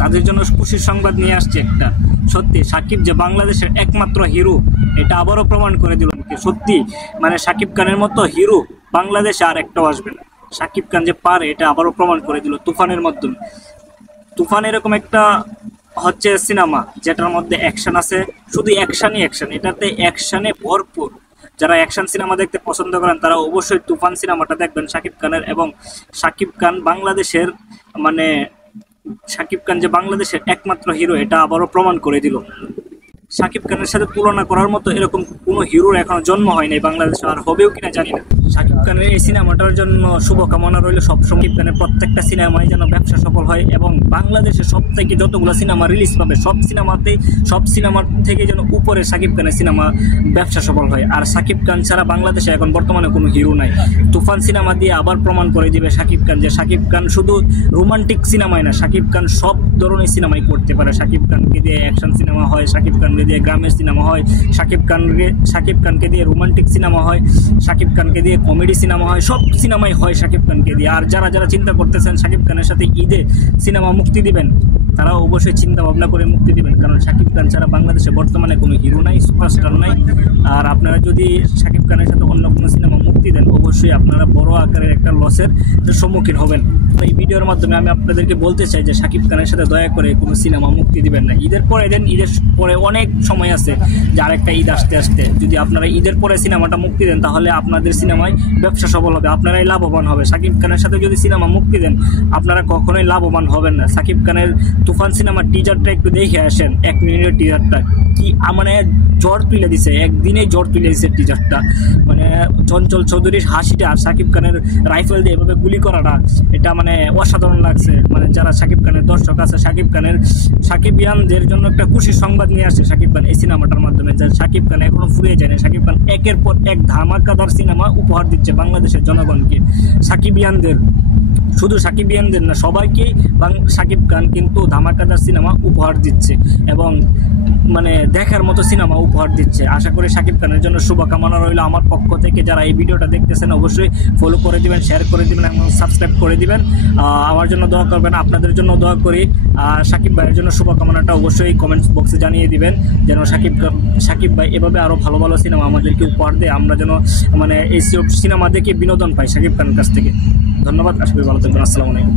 তাদের জন্য খুশির সংবাদ নিয়ে আসছে একটা। সত্যি সাকিব যে বাংলাদেশের একমাত্র হিরো, এটা আবারও প্রমাণ করে দিল। সত্যি মানে সাকিব খানের মতো হিরো বাংলাদেশে আর একটাও আসবে না। সাকিব খান যে পারে এটা আবারও প্রমাণ করে দিল তুফানের মাধ্যমে। তুফান এরকম একটা হচ্ছে সিনেমা যেটার মধ্যে অ্যাকশন আছে, শুধু অ্যাকশনই অ্যাকশন, এটাতে অ্যাকশনে ভরপুর। যারা অ্যাকশন সিনেমা দেখতে পছন্দ করেন তারা অবশ্যই তুফান সিনেমাটা দেখবেন সাকিব খানের। এবং সাকিব খান বাংলাদেশের মানে সাকিব খান যে বাংলাদেশের একমাত্র হিরো এটা আবারও প্রমাণ করে দিল। সাকিব খানের সাথে তুলনা করার মতো এরকম কোনো হিরোর এখনো জন্ম হয় নাই বাংলাদেশে, আর হবেও কিনা জানি না। সাকিব খানের এই সিনেমাটার জন্য শুভকামনা রইল সব। সাকিব খানের প্রত্যেকটা সিনেমায় যেন ব্যবসা সফল হয় এবং বাংলাদেশে সব থেকে যতগুলো সিনেমা রিলিজ পাবে সব সিনেমার থেকে যেন উপরে সাকিব খানের সিনেমা ব্যবসা সফল হয়। আর সাকিব খান ছাড়া বাংলাদেশে এখন বর্তমানে কোনো হিরো নাই। তুফান সিনেমা দিয়ে আবার প্রমাণ করে দিবে সাকিব খান যে সাকিব খান শুধু রোমান্টিক সিনেমায় না, সাকিব খান সব ধরনের সিনেমাই করতে পারে। সাকিব খানকে দিয়ে অ্যাকশন সিনেমা হয়, সাকিব খানকে দিয়ে গ্রামের সিনেমা হয়, সাকিব খানকে দিয়ে রোমান্টিক সিনেমা হয়, সাকিব খানকে দিয়ে কমেডি সিনেমা হয়, সব সিনেমাই হয় সাকিব খানকে দিয়ে। আর যারা যারা চিন্তা করতেছেন সাকিব খানের সাথে ঈদে সিনেমা মুক্তি দিবেন, তারা অবশ্যই চিন্তা ভাবনা করে মুক্তি দিবেন, কারণ সাকিব খান ছাড়া বাংলাদেশে বর্তমানে কোনো হিরো নাই, সুপারস্টার নাই। আর আপনারা যদি সাকিব খানের সাথে অন্য কোনো সিনেমা মুক্তি দেন অবশ্যই আপনারা বড় আকারের একটা লসের সম্মুখীন হবেন। এই ভিডিওর মাধ্যমে আমি আপনাদেরকে বলতে চাই যে সাকিব খানের সাথে দয়া করে কোনো সিনেমা মুক্তি দিবেন না। ঈদের পরে দেন, ঈদের পরে অনেক সময় আছে যে আরেকটা ঈদ আসতে যদি আপনারা ঈদের পরে সিনেমাটা মুক্তি দেন তাহলে আপনাদের সিনেমায় ব্যবসা সফল হবে, আপনারাই লাভবান হবে। সাকিব খানের সাথে যদি সিনেমা মুক্তি দেন আপনারা কখনোই লাভবান হবেন না। সাকিব খানের তুফান সিনেমার টিজারটা একটু দেখে আসেন, 1 মিনিটের টিজারটা কি মানে জ্বর তুলে দিছে, একদিনে জ্বর তুলে দিছে টিজারটা। মানে চঞ্চল চৌধুরীর হাসিটা আর সাকিব খানের রাইফেল দিয়ে এভাবে গুলি করাটা, এটা মানে অসাধারণ লাগছে। মানে যারা সাকিব খানের দর্শক আছে, সাকিবিয়ানদের জন্য একটা খুশির সংবাদ নিয়ে আসছে সাকিব খান এই সিনেমাটার মাধ্যমে। যে সাকিব খান এখনো ফুরিয়ে যায় না, সাকিব খান একের পর এক ধামাকাদার সিনেমা উপহার দিচ্ছে বাংলাদেশের জনগণকে। সাকিবিয়ানদের, শুধু সাকিবিয়ানদের না, সবাইকেই সাকিব খান কিন্তু ধামাকাদার সিনেমা উপহার দিচ্ছে এবং মানে দেখার মতো সিনেমা উপহার দিচ্ছে। আশা করি সাকিব খানের জন্য শুভকামনা রইল আমার পক্ষ থেকে। যারা এই ভিডিওটা দেখতেছেন অবশ্যই ফলো করে দিবেন, শেয়ার করে দিবেন এবং সাবস্ক্রাইব করে দিবেন। আমার জন্য দোয়া করবেন, আপনাদের জন্য দোয়া করি। আর সাকিব ভাইয়ের জন্য শুভকামনাটা অবশ্যই কমেন্টস বক্সে জানিয়ে দিবেন, যেন সাকিব ভাই এভাবে আরও ভালো ভালো সিনেমা আমাদেরকে উপহার দেয়, আমরা যেন মানে এই সিনেমা দেখে বিনোদন পাই সাকিব খানের কাছ থেকে। ধন্যবাদ, আশা করি ভালো থাকবেন। আসসালামু আলাইকুম।